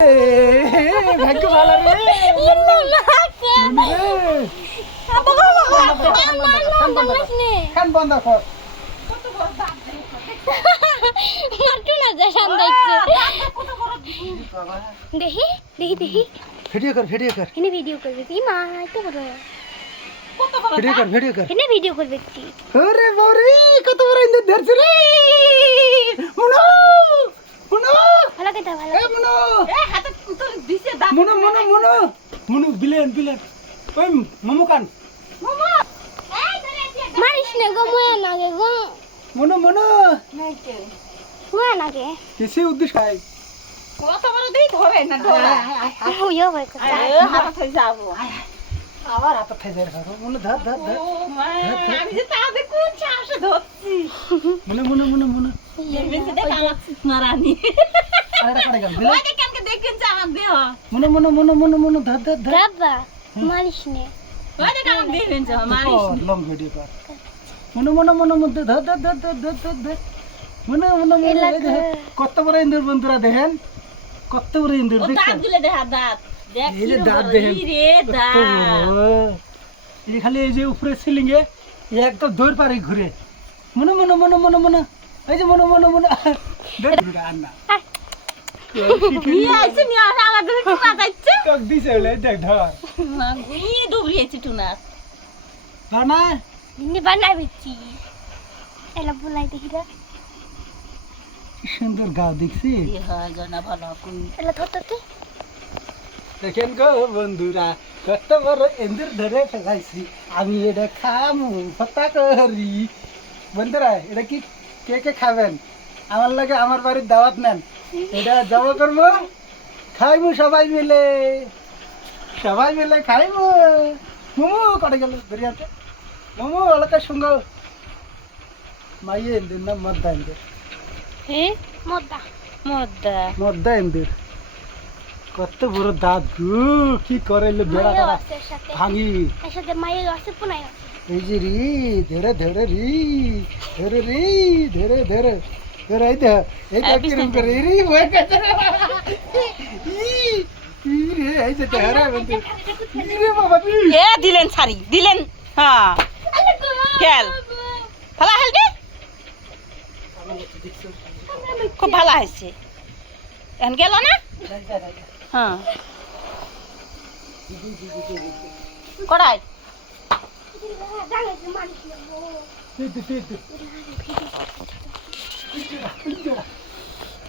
ভাগ্য ভালো রে খান বন্ধ কর দেখি দেখি দেখি ভিডিও কর এনে ভিডিও করবে কি মা এত বড় ভিডিও কর এনে ভিডিও করবে কি ওরে বাবারে কত বড় ইন্দুর ধরছে রে মুনো মুনো ভালো কথা ভালো এ মুনো এ হাতে কুতল দিছে দাঁত মুনো বিলেন ওই মোমো কান মামা এই ধরে মারিস না গো মোয়া না গে গো মুনো নাইতে মোয়া না গে কিসে উদ্দেশ্য খাই কত বড় দেই ধরে না ধরে হইও ভাই কথা আরে হাতে থই যাবো আবার হাত খাই যায় ধরো মুনো ধর আমি যে তা দেখু চাষে ধরছি মুনো দেখবেন দেখ আমার মারানি আরে কাটে গেল বিলেন ওই যে কেমকে দেখেন যে আমার দেহ মুনো ধর বাবা মারিস না ওই যে কেমন দেখবেন যে আমার মারিস লং ভিডিও কর মুনো ধর মুনো কত বড় ইন্দুর বন্ধুরা দেখেন কত বড় ইন্দুর ও দেখছেন দাঁত গুলে দেখা দাঁত দেখ এই যে কি দাঁত বড়, দেখেন ই রে কত দাঁত বড়। এই খালি এই যে উপরে সিলিং এ একদম দৌড় পারে ঘুরে মুনো এই যে মুনো দৌড় ঘুরে আর না নিয়ে আইছে নিয়ে আসে আমাদের কি বাজাইছে কক দিছে বলে দেখ ধর ই ডুবলিয়েছে টুনা না নিনে বানাবি কি এলা বুলাই দেখি রে কি সুন্দর গাও দেখছি ই হয় জানা ভালো কোন এলা ধরতে দেখেন গো বন্ধুরা কত বড় ইন্দুর ধরে ফেলাইছি আমি এটা খামু ফটা করি বন্ধুরা এটা কি কে খাবেন আমার লাগে আমার বাড়ির দাওয়াত নেন এটা জমা করবো খাইমু সবাই মিলে খাইমু মোমো কটে গেল বেরিয়াতে মোমো এলাকার সঙ্গে মাইয়ে ইন্দুর না মদ্দা ইন্দুর হ্যাঁ মদ্দা মদ্দা ইন্দুর কত বড় দাঁত গু কি করে বেড়া মায়ের করা আছে সাথে ভাঙি এর সাথে মায়ের আছে পুনাই আছে এই যে রি ধরে এই দে এই কিরম করে রি ওই কাছে ই রে এই যে ধরে বন্ধু ই রে বাবা এ দিলেন ছাড়ি দিলেন হ্যাঁ খেল ভালো হেল দে খুব ভালো হয়েছে এখন গেল না হ্যাঁ কড়াই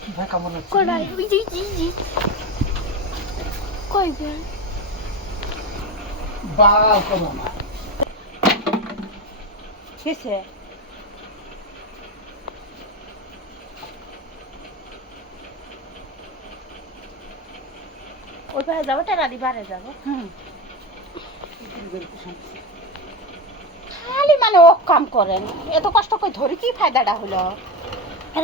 ভাই কেমন আছে কোড়াই জি কই বে বাল করো না কিসে ওই পাশে যাবো টেরারি বারে যাবো খালি মানে ও কাম করেন এত কষ্ট করে ধরে কি ফায়দাটা হলো